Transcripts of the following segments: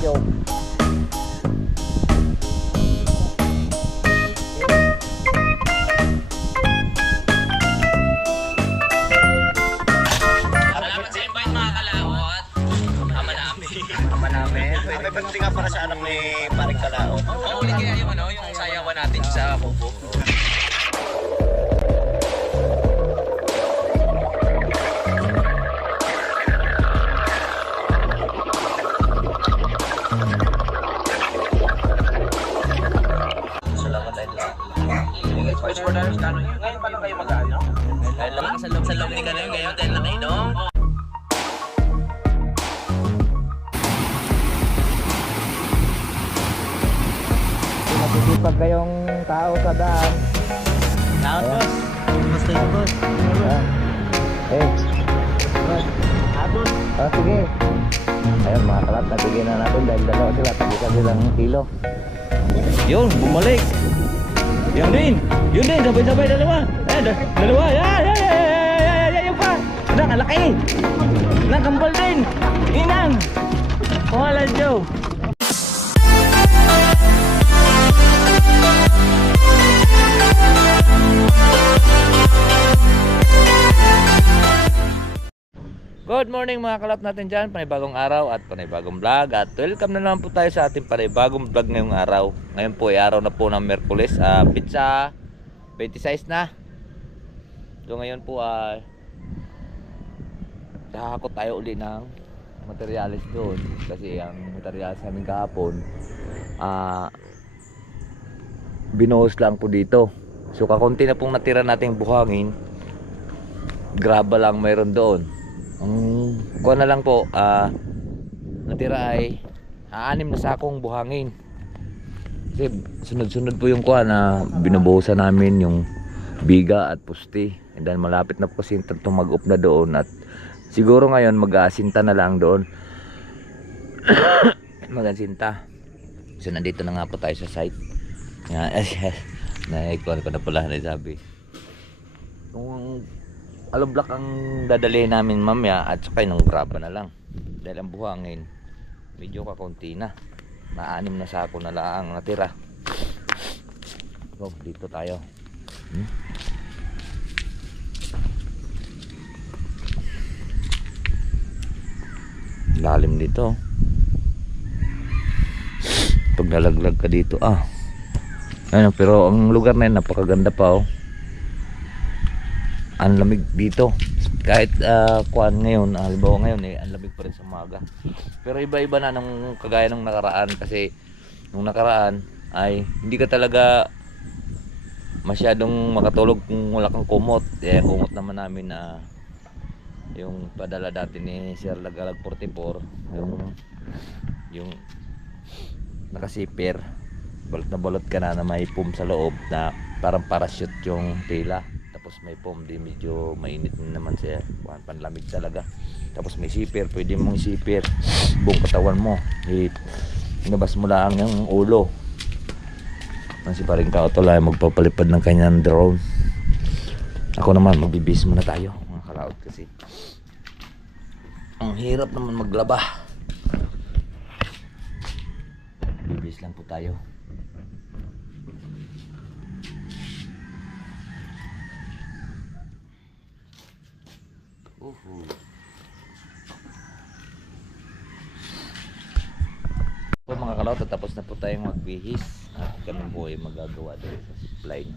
Joe. Salamat sa invite mga kalawot. Ama namin. Ama namin. May pagpunti nga para sa anak ni Paring Kalaot. Oo, ulit kaya yung yung sayawan natin sa Kubo. Salamat tayo lang. First for dollars kano yun? Ngayon pa lang kayo mag-ano? Dahil lang sa loob ni Kanoy ngayon dahil lang kayo, no? Masisipag kayong tao sa daan. Naon, boss. Basta yun, boss. Abot. Sige. Ayun mga kalat, nabigyan na natin dahil dalawa sila. Tagisan silang kilo. Yun, bumalik. Yan din. Yun din, sabay-sabay dalawa. Dalawa. Yung pa. Ang laki. Kambal din. Inang. Wala, Joe. Good morning mga kalap natin dyan, panibagong araw at panibagong vlog. At welcome na naman po tayo sa ating panibagong vlog ngayong araw. Ngayon po ay araw na po ng Merkulis, pizza 26 na. So ngayon po ay kakakot tayo uli ng materialis doon. Kasi ang materialis namin kahapon binuhos lang po dito. So kakunti na pong natira nating buhangin. Graba lang mayroon doon. Kuha na lang po, natira ay 6 na sakong buhangin. Kasi sunod-sunod po yung kuha na binubuhusan namin yung biga at pusti. And then malapit na po kasi itong mag-up na doon. At siguro ngayon mag-aasinta na lang doon. Mag-aasinta. So nandito na nga po tayo sa site. Naikuhan ko na pala na sabi. Kung alublock ang dadalhin namin mamaya at saka ng graba na lang dahil ang buhangin medyo kakunti na, 6 na sako na lang natira. So dito tayo. Lalim dito pag nalaglag ka dito ano, pero ang lugar na yun napakaganda pa ang lamig dito kahit kuan ngayon, halimbawa ngayon ang lamig pa rin sa umaga, pero iba-iba na nung kagaya nung nakaraan. Kasi nung nakaraan ay hindi ka talaga masyadong makatulog kung wala kang kumot. Kumot naman namin na yung padala dati ni Sir Lagalag 44, yung nakasipir, balot na balot ka na may foam sa loob na parang parachute yung tela. Tapos may foam, di medyo mainit naman siya, panlamig talaga. Tapos may zipper, pwede mong zipper buong katawan mo, inabas mo lang yung ulo. Kasi paring kaotol ay magpapalipad ng kanyang drone. Ako naman magbibis muna tayo mga kalaot kasi ang hirap naman maglaba. Bibis lang po tayo. So mga kalaw, tatapos na po tayong magbihis at kami po ay magagawa dito sa spline.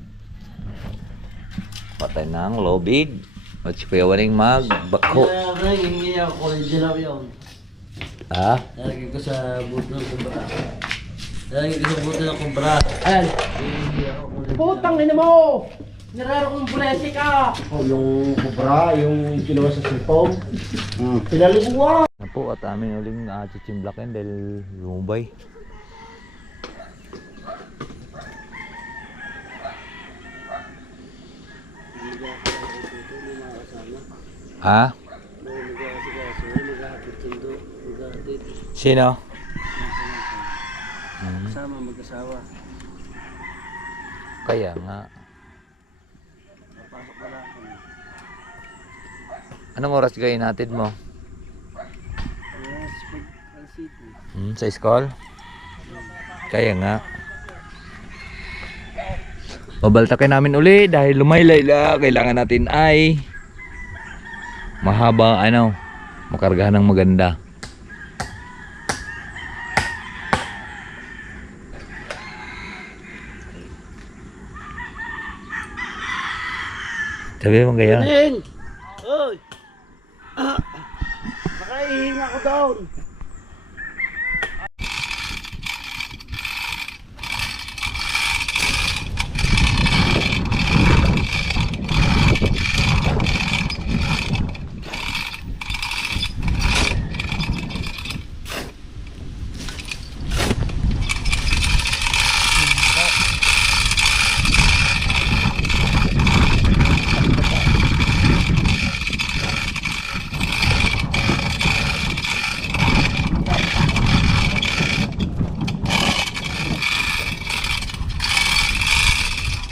Patay ng lobig at si Kuya Waring magbako. Hindi ako dilaw yun. Lalagay ko sa buto ng kumbra. Lalagay ko sa buto ng kumbra. Ayan. Putang ina mo! Niraro kong bulesi ka! Yung kumbra, yung kinuha sa cellphone. Pinaliguan. Na po at amin uling chichimplakin dahil lumubay. Sino? Sama mag-asawa. Kaya nga. Papasok na lang. Anong oras kayo inatid mo? Yes, City. Sa school? Kaya nga. Babaltakin namin uli dahil lumaylay na. Kailangan natin ay mahaba makargahan ng maganda. Sabi mo kaya? Ning! Oy! Nakaihinga ko doon.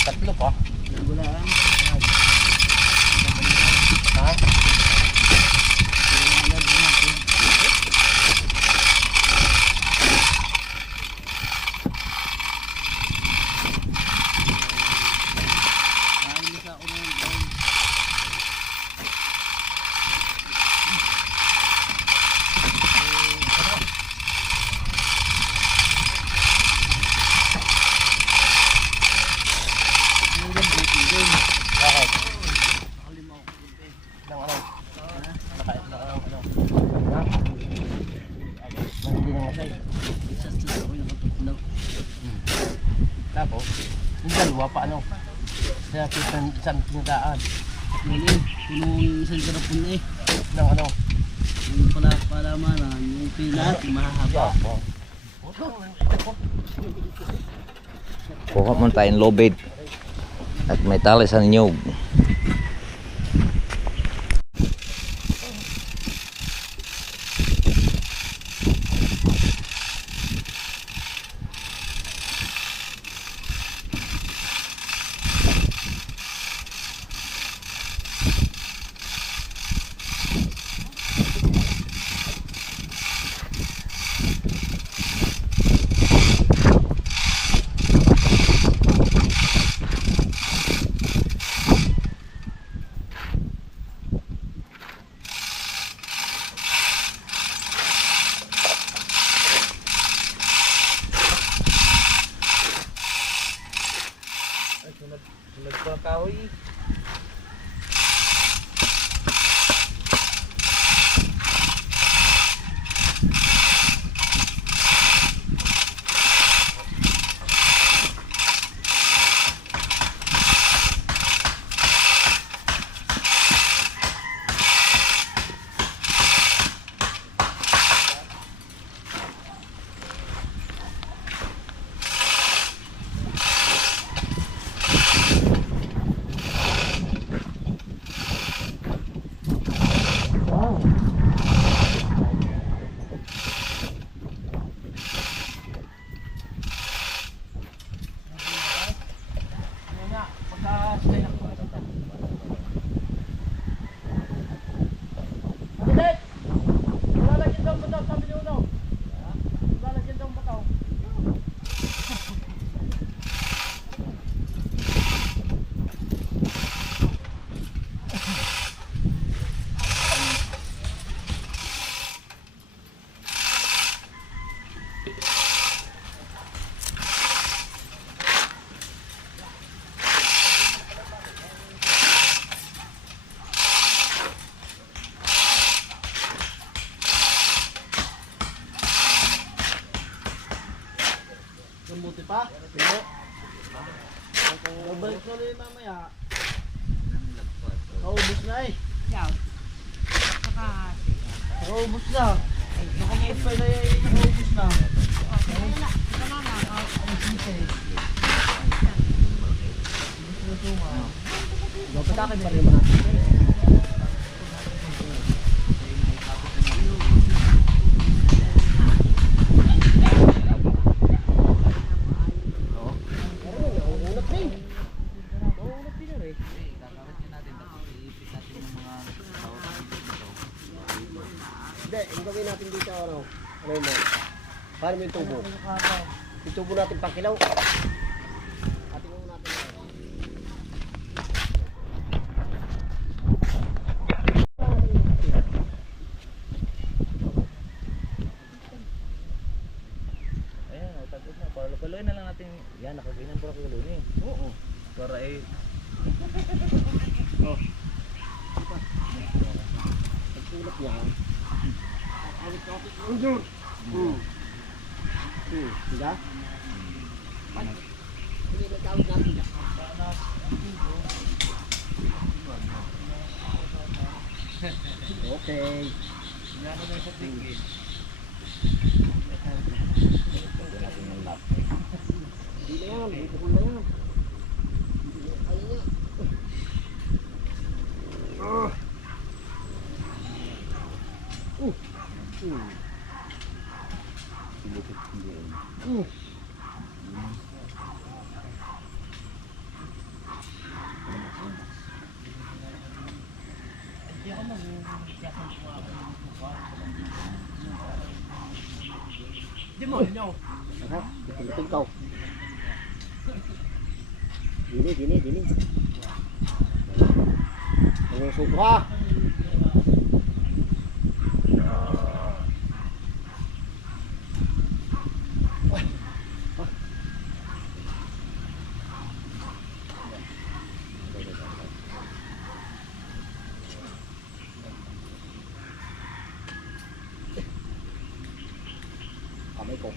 Tatlo pa. Nagulaan. Ha? Tapos, yung dalawa pa Kaya isang pinadaan. Muli, punong isang karapon eh. Ng Yung palamanan, yung pilat, yung mahahaba. Kuha mo tayong lobid. At may tali sa niyog. sunod ko ang kahoy. Buti pa? Hindi. Babalik na rin mamaya. Naubos na eh. Naubos na. Nakamit pa na yung naubos na. Patakin pa rin mga. Hindi, yung gawin natin dito, ano mo? Paano mo yung tubo? Yung tubo natin pang kilaw. Ating mo natin. Ayan, tagos na. Paluin na lang natin. Yan, nakaganyan po ako ulo eh. Oo. Para eh. Pagkulap yan. Awit ka awit. Undur. Diba? Hindi na tawag natin. Okay. Hindi na yan. Bukol na yan. Ayun niya. Bitin kau. Dini. Ang suka. Kamay ko.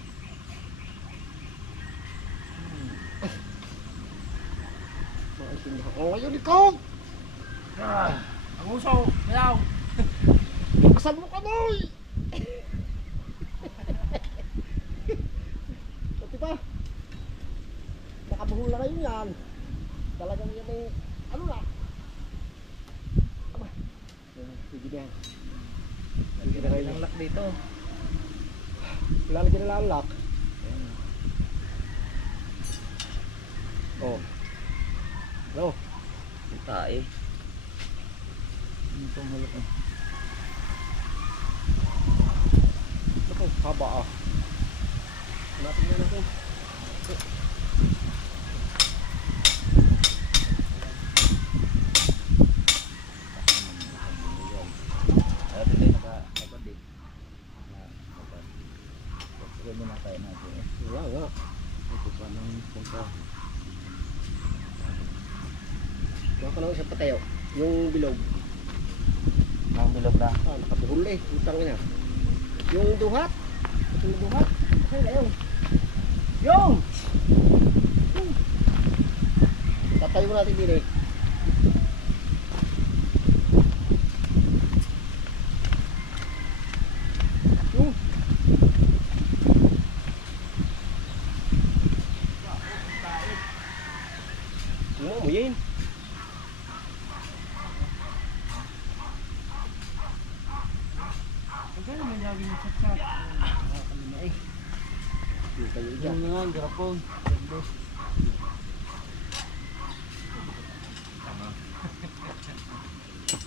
Oh, ayun ikaw! Ang usaw, yaw. Kasal mo ka, boy! Pati pa, nakabuhol na kayo yan. Talagang yan ay, ano na? Aba, sige na yan. Sige na kayo ng lock dito. Lalagyan na lang ang lock. Oh. Hello? Tae. Itong halap eh. Naku, haba ah. Hanapin na natin. Ayun, ito yung nakapad eh. Pagpagay mo na tayo natin eh. Wala nga. Ito pa ng punta. Kuha ka lang isang patayo. Yung bilog. Ang bilog na. Ah, nakabuhol eh. Utang na. Yung duhat. Yung duhat. Kasi na yun. Yung! Tatayo mo natin din eh. Yung! Mo yan. Yung kayo dyan. Yung nga, garapon.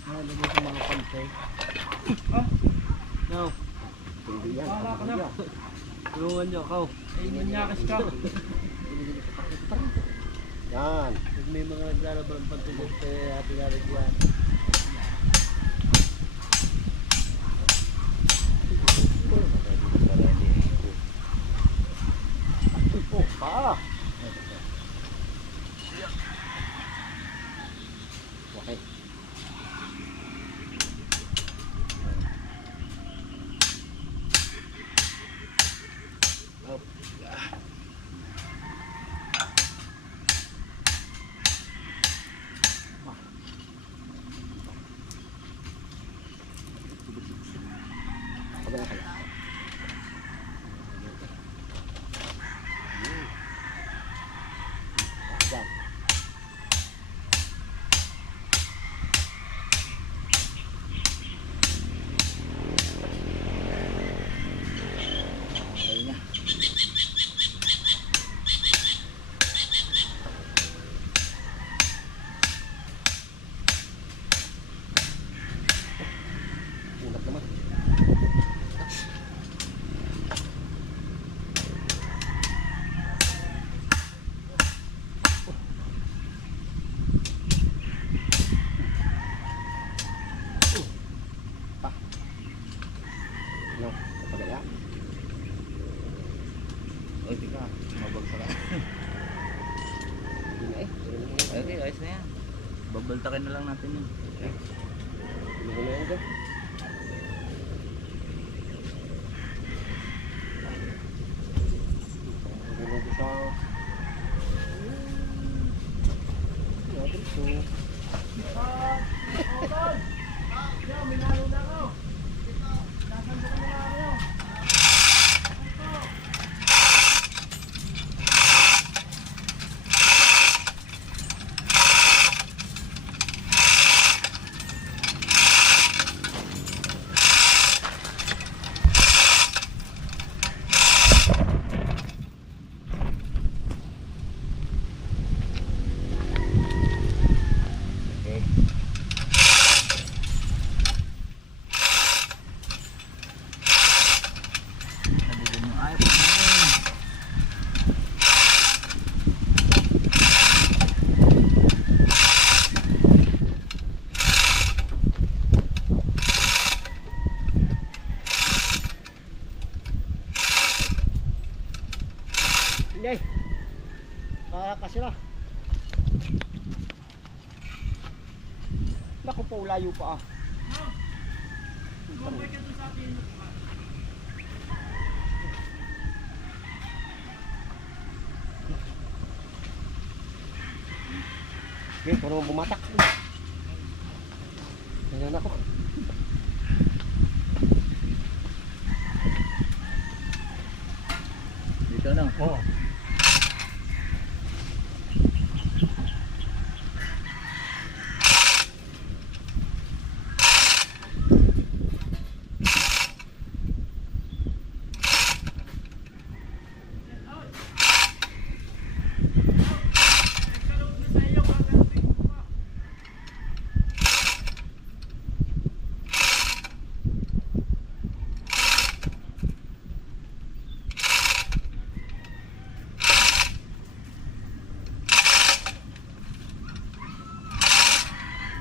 Lagay sa mga pantay. No, Hindi yan. Wala ka na. Yan. tulungan niyo ako. Ay, manyakas ka. Yan. Pag may mga naglalaban ng pantulog, kaya ating lalagyan. Oh, pa. Okay. ayos na yan. Babaltakin na lang natin yun. Ano ko na yan dyan? Ano ko sa... Nabigyan yung iPhone na yun. Hindi. Kasi na. Naku po, layo pa ah. Okay, kung naman bumatak. Ganyan ako. Dito na. Oo.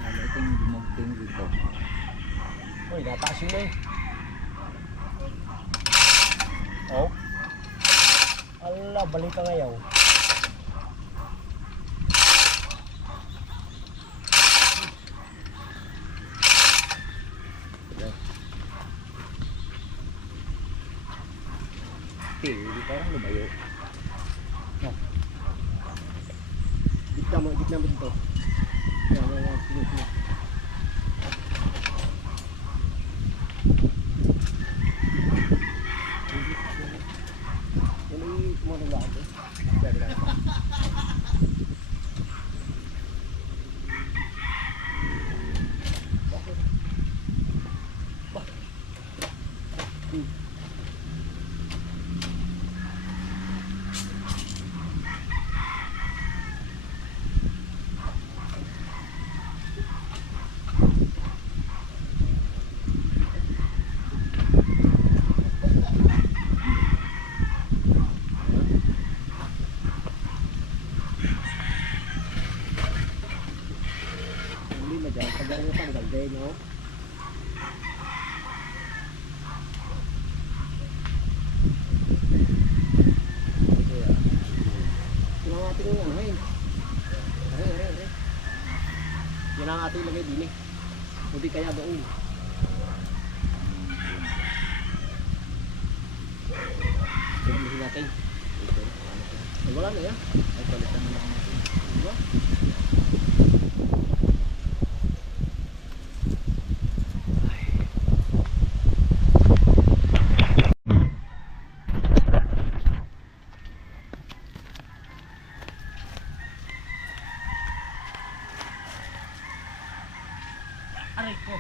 Nalating dumagting dito. Uy, nataas yun eh. Oh. Ala, balik ka ngayaw. Hindi parang lumayo. Oh. Dikta mo dito. Yan. Sige. Ini mau dulu aja. Hindi madyan, pag yung tanggal din, no? Yun ang ating ano eh. Are. Yun ang ating lagay din eh. Hindi kaya doon. Sabihin natin. Ay, wala na yan. Ay, palitan na lang natin. Diba? Aray ko.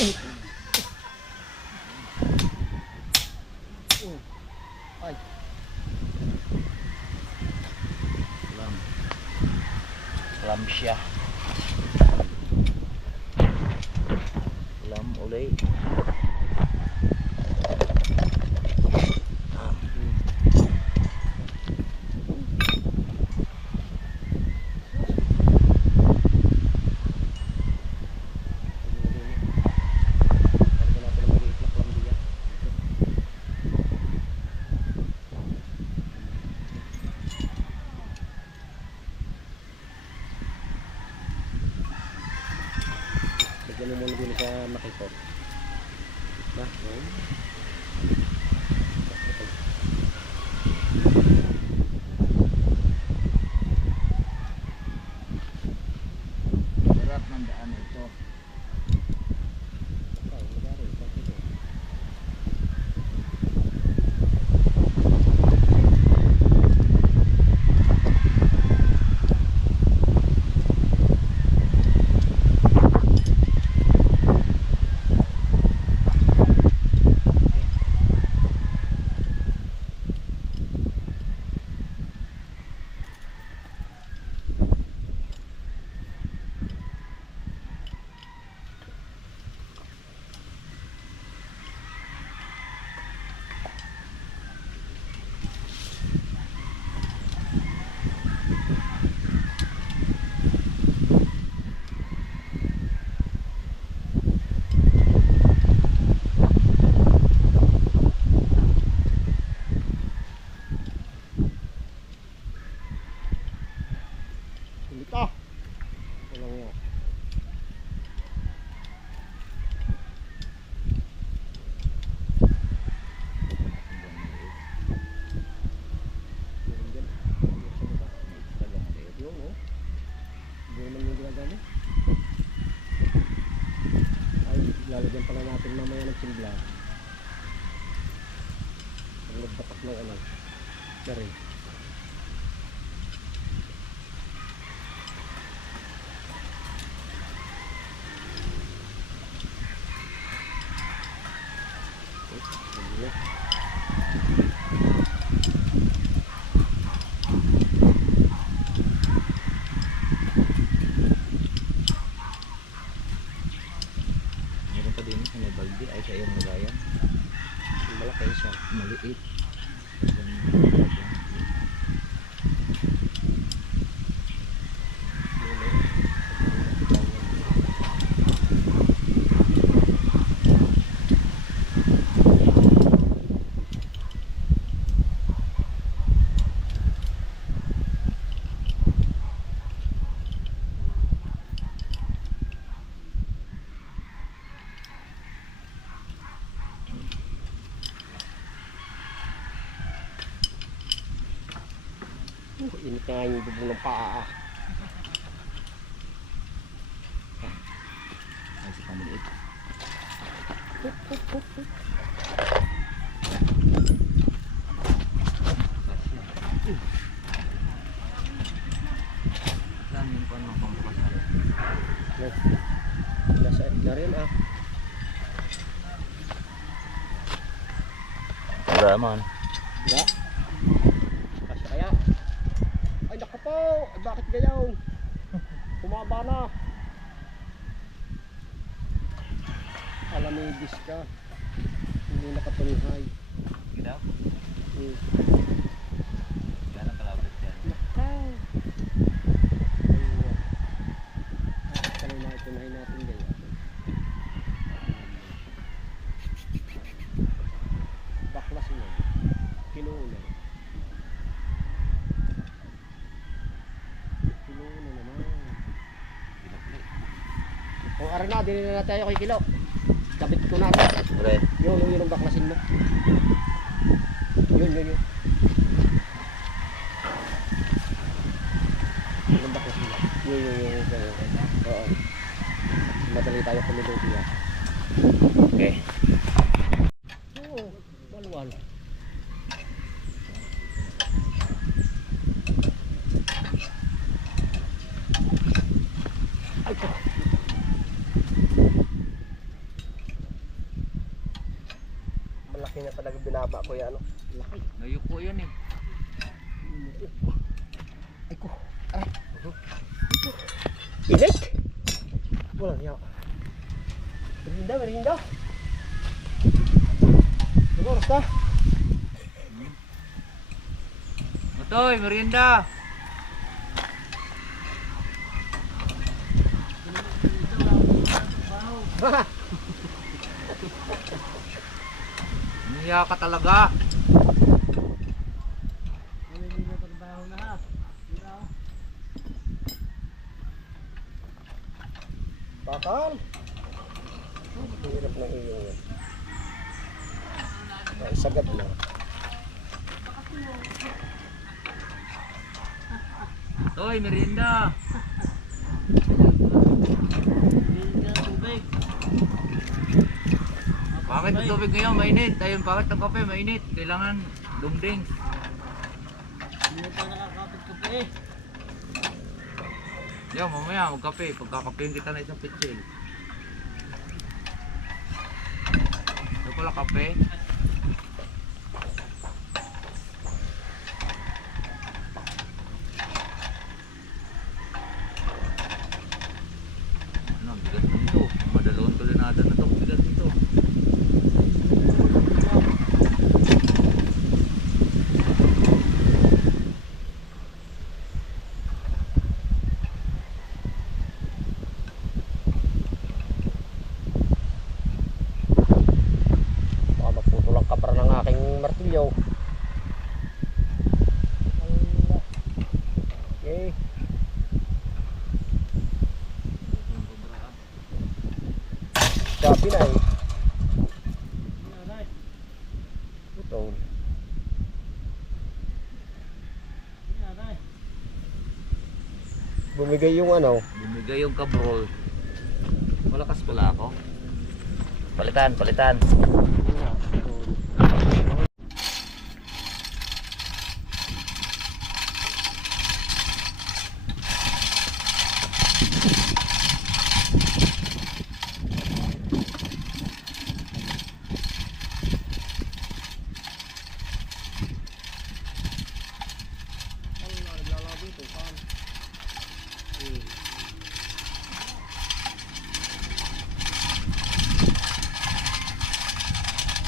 Ay. Lam siya. Lam ulit. Lagyan mo muna din sa makipot. Ba? Yun. Sarap ng daan ito. Ay, magari. Ito. Ito. Walang yan. Yun, oh. Hindi naman yung ginagamit. Ay, lalagyan pala natin mamaya ng timbla. Ang nagbatak ng ano. Dari. Meron pa din sa may balde ay sa iyong nagayan. Malaki siya. Maliit. Init na nga yung bubong ng paa. Ay sa pamiliit. Saan yung paano pambukas natin? Nasa na rin ah. Wala man. Wala. Kasi kaya. Ay naku po. Ay, bakit gayaw? Kumaba na. Alamidis ka. Hindi nakatunghay. Ginaw? Hmm. Gano'ng kalapit yan? Nakaw. Ayun. Bakit ka na itunahin natin gayaw? Baklas mo. Kinuunan. Kinuunan naman. O ara na, dili na tayo kay Kilo. Kabit ko natin. Pre. Yun ang baklasin mo. Yun. Yun ang baklasin mo. Yun. Oo. Madali tayo kumiloti yan. Okay. Oo, walwal. Ay, Hinaba ko yan. Laki. Nayuko yan eh. Ay ko. Ay. Init. Wala niya. Merinda, merinda. Siguro ka. Matoy, merienda. Niya ka talaga. Bakal. Hirap ng iyong yan. Ay, sagad na. Toy, merienda. Bakit ang tubig ngayon? Mainit. Ayun, bakit ang kape? Mainit. Kailangan dumding. Hindi pa nakakapit kape. Yan, mamaya magkape. Pagkakapein kita na isang pitsil. Ito pala kape. Ano, bigat nito. Madalawang tulinada na itong bigat nito. Baka magputol ang kapra ng aking martilyo. Okay. Sabi na eh. Ito. Bumigay yung ano. Bumigay yung kabrol. Malakas pala ako. Palitan, palitan.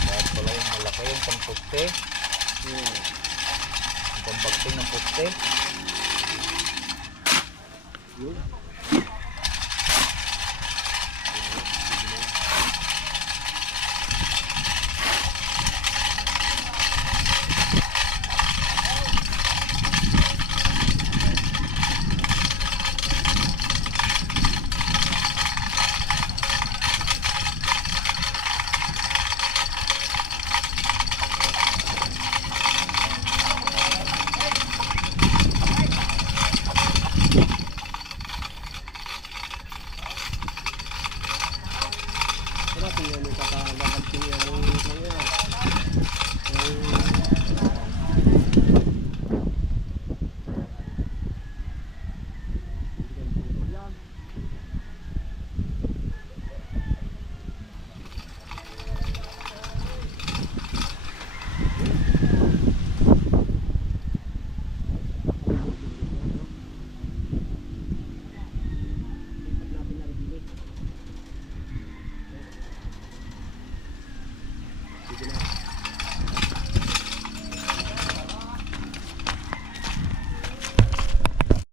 Dahil pala yung malaki yung pampuste. Yung pambagting ng puste.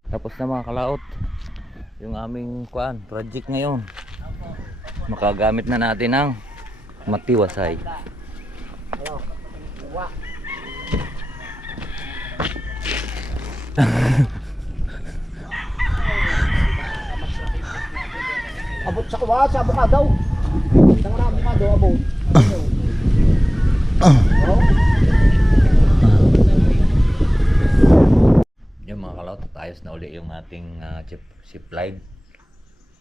Tapos na mga kalaot yung aming project ngayon. Makagamit na natin ang matiwasay. Abot sa kuwa, sa abukado. Tanga na abukado, abot. Oh. Yung mga kalaot, ayos na uli yung ating zip line.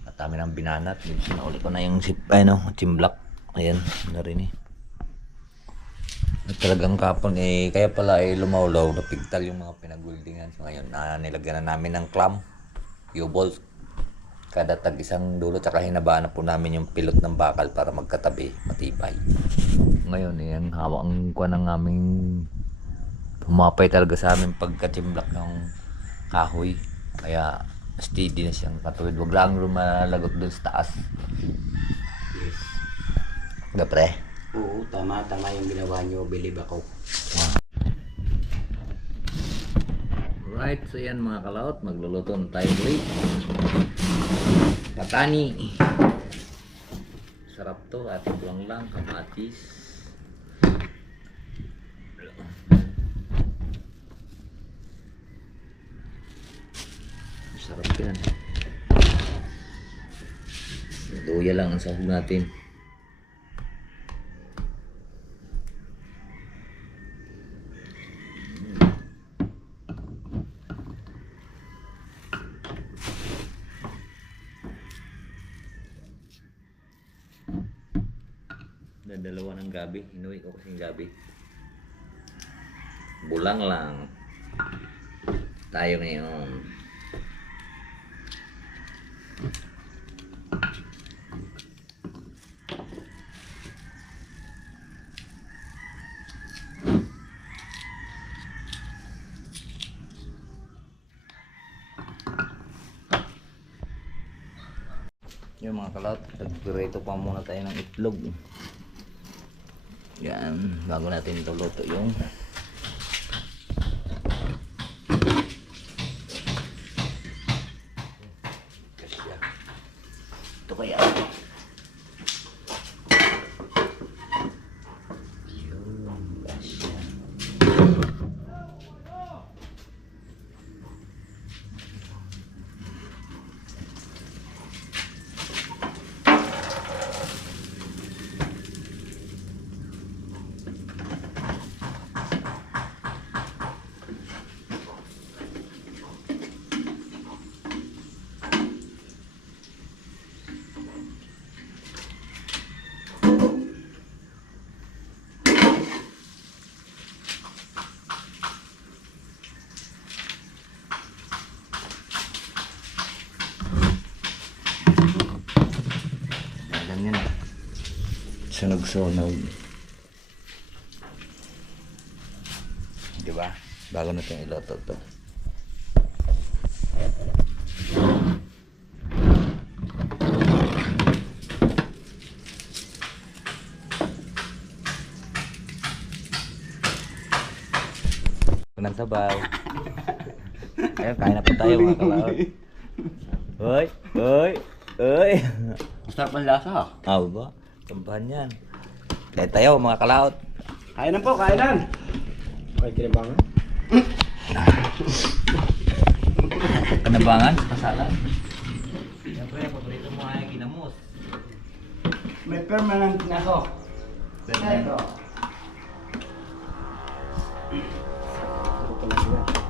At amin ang binanat. Sinauli ko na yung chimblock. Ayan, na rin eh. At talagang kapon eh, kaya pala eh lumawlaw, napigtal yung mga pinag-weldingan. So ngayon, nilagyan na namin ng clamp, U-bolt. Kada tag isang dulo, tsaka hinabaan na po namin yung pilot ng bakal para magkatabi, matibay. Ngayon, yung hawak ang kuha ng aming humapay talaga sa amin pagkatsimblak ng kahoy. Kaya steady na siyang katuwid. Huwag lang lumalagot dun sa taas. Yes. Gapre? Oo, tama yung ginawa nyo. Believe ako. Right, so yan mga kalaot, magluluto na tayo ulit. Patani. Sarap to, ating tuwang lang, kamatis. Sarap yan. Luya lang ang sahog natin. Dalawa ng gabi, inuwi ko kasing gabi. Bulang lang tayo ngayon. Yung mga kalot, nagpirito pa muna tayo ng itlog. Yan, bago natin ito luto yung ito kaya yung gasya. Ganyan na. Sunog-sunog. Diba? Bago natin iluto to. Kunang sabaw. Ayun, kain na po tayo mga kalawag. Hoy! Hoy! Hoy! Masarap ang lasa ha. Ah, ba? Tambahan yan. Kaya tayo mga kalaot. Kainan po, kainan. Okay, kinabangan. Kanabangan, kasalan. Siyempre, paborito mo ay ginamos. May permanent na ako. Ito.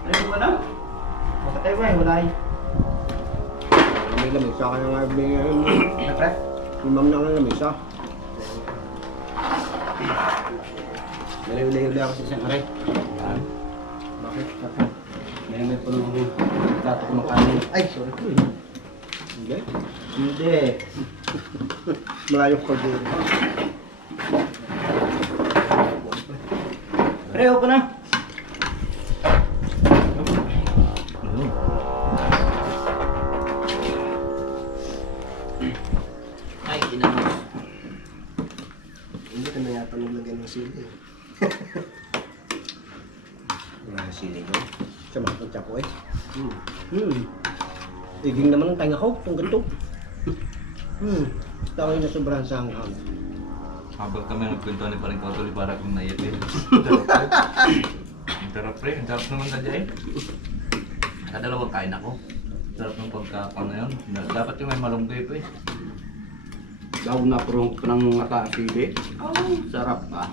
Ano ba na? Makatay ba? Wala yun. May lamisa ka na nga. Napre? May ma'am na nga lamisa. Nalayo-layo ako sa isang aray. Bakit? May puno ako. Tato ko makanin. Ay, sorry po. Hindi. Hindi. Malayo ko din. Pareho ko na. Ay, ginamos. Hindi ka na yata naglagyan ng sili. Wala na sili ko. Sa mga kantsa ko eh. Iging naman ang tainga ko, itong ganito. Tawag na sobrang sa hanghang. Habang kami nagkwento ni parang kautuloy para kung naiyatin. Ang sarap pre, ang sarap naman na dyan. Kadalawang kain ako. Sarap ng pagkakaon na yun. Dapat yung may malunggay pa eh. Daw na prong ng mata sili. Oh, sarap ah.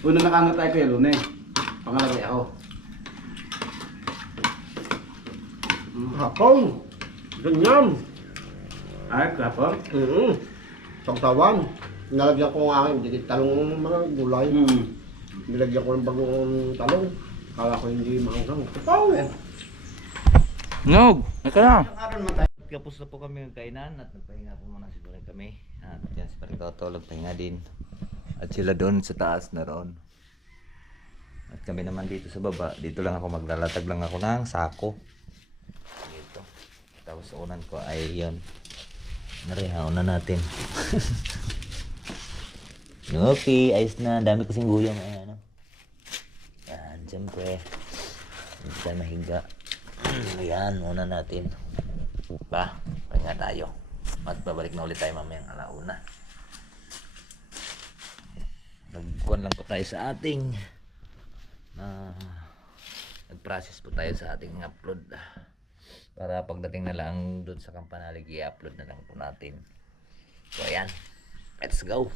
Una nakanga tayo kay Lune. Pangalagay ako. Hapon! Ganyan! Ay, kapon. Sangtawan. Nalagyan ko ng aking dikit talong ng mga gulay. Nilagyan ko ng bagong talong. Kala ko hindi mahanghang. Kapaw! Nog! Ika na! Kapos na po kami ng kainan at nagpahinga po muna siguro kami. At yan si Parikotolog, pahinga din. At sila doon sa taas na roon. At kami naman dito sa baba. Dito lang ako maglalatag lang ako ng sako. Dito. Tapos unan ko ay yun. Narihaw na natin. Okay, ayos na. Dami kasing guyang. Ayan, ano. Yan, siyempre. Hindi tayo mahiga. Ayan, muna natin. Pahinga tayo. At babalik na ulit tayo mamayang alauna. Nagkuhan lang po tayo sa ating nag-process po tayo sa ating upload para pagdating na lang doon sa Kampanalig i-upload na lang po natin. So ayan, let's go.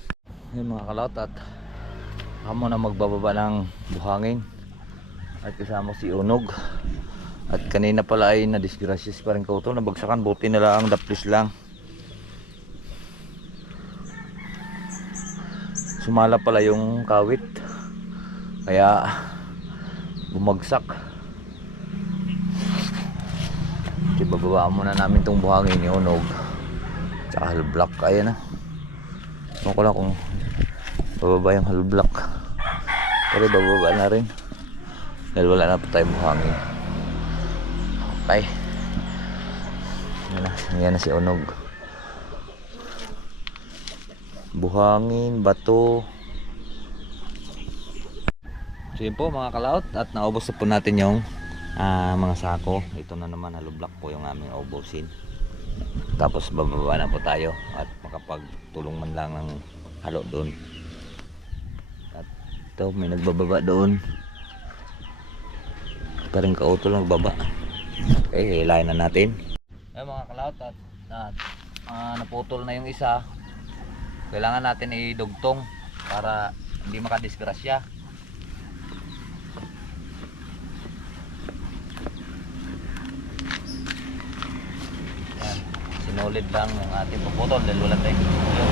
Ayan mga kalot, at ako muna magbababa ng buhangin at kasama si Unog. At kanina pala ay nadisgrasya si Parikotol, nabagsakan, buti na lang, daplis lang. Sumala pala yung kawit, kaya bumagsak. Okay, bababaan muna namin itong buhangin ni Unog tsaka hollow block. Ayan na, ewan ko lang kung bababa yung hollow block, pero bababa na rin dahil wala na po tayong buhangin. Okay, yan na si Unog. Buhangin, bato. So yun po mga kalaot, at naubos na po natin yung mga sako. Ito na naman, hollow block po yung aming ubusin. Tapos bababa na po tayo at makapagtulong man lang ng halo doon. At ito, may nagbababa doon. Parikotol lang nagbaba. Okay, hilahin na natin. Ayun mga kalaot, at naputol na yung isa. Kailangan natin idugtong para hindi makadisgrasya. Yan, sinulid lang yung ating puputol dahil wala tayong yun.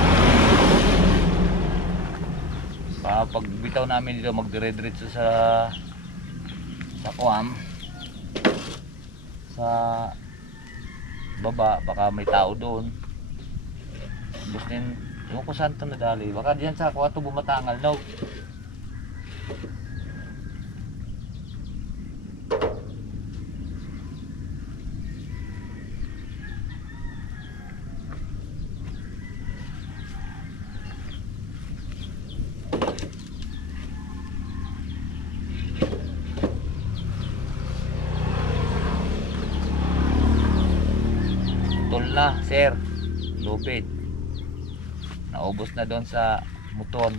Pag bitaw namin dito, magdire-diretso sa kuwam, sa baba, baka may tao doon. Tapos din, yung kung saan ito nadali, baka diyan sa kuwa ito bumatangal, no? Tol na, sir. Lupit. Naubos na doon sa muton.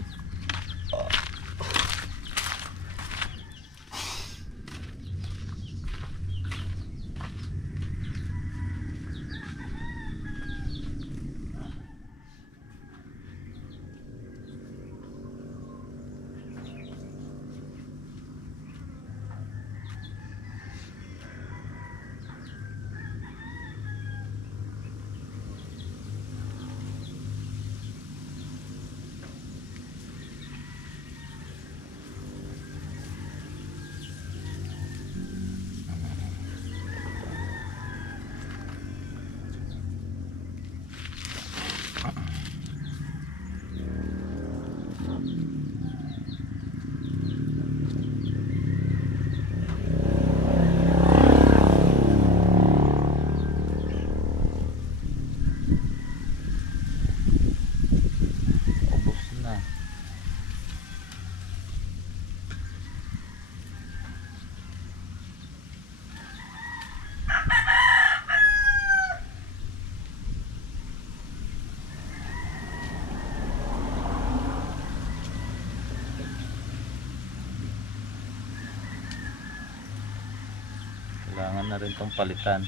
Kailangan na rin itong palitan.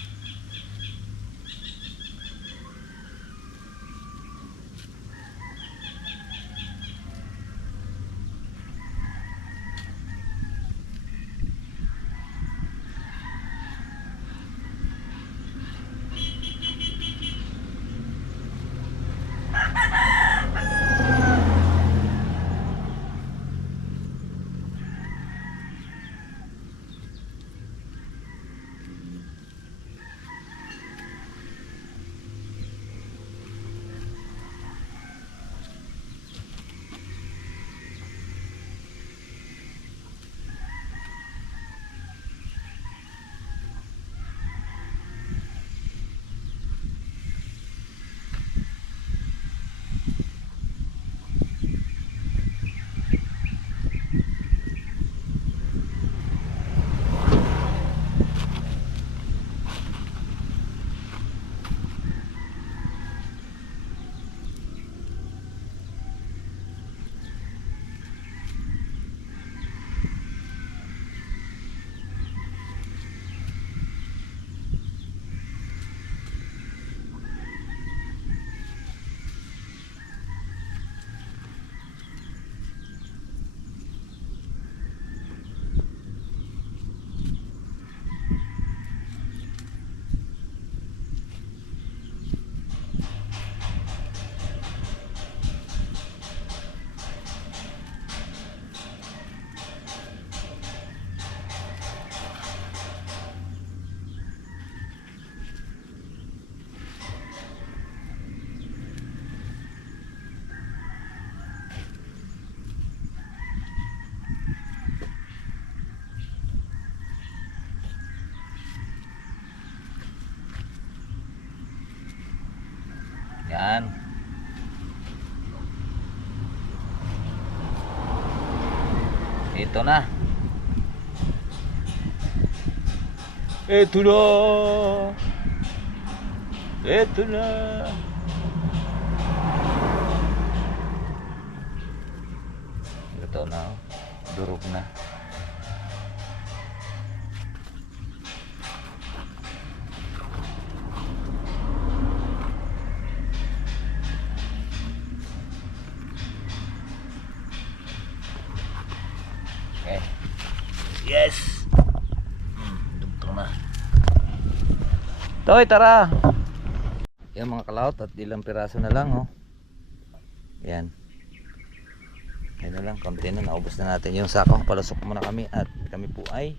Yan. Ito na. Ito na. Ito na. Ito na. Durog na. Okay. Yes. Dugtong na. Toy, tara. Yan mga kalaot at ilang piraso na lang oh. Yan. Yan na lang, konti na, naubos na natin yung sako. Palusok muna kami at kami po ay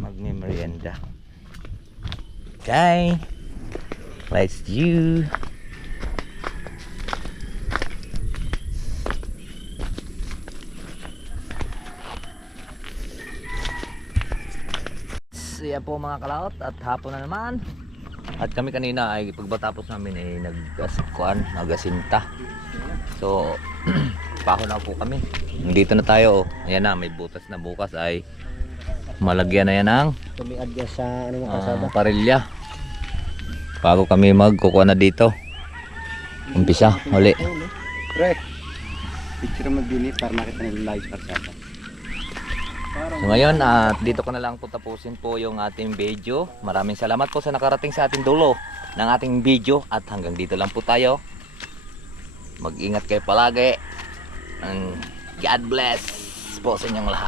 magme-merienda. Okay. Let's do. Yan po mga kalaot at hapon na naman. At kami kanina ay pagbatapos namin ay nagasinta. So pahon na po kami. Dito na tayo. Ayan na, may butas na, bukas ay malagyan na yan ng Tumiad niya sa ano ng kalsada. parilya. Bago kami magkukuha na dito. Umpisa, uli. Pre, picture mo din para makita nila live karsada. So ngayon, dito ko na lang po tapusin po yung ating video. Maraming salamat po sa nakarating sa ating dulo ng ating video. At hanggang dito lang po tayo. Mag-ingat kayo palagi. And God bless po sa inyong lahat.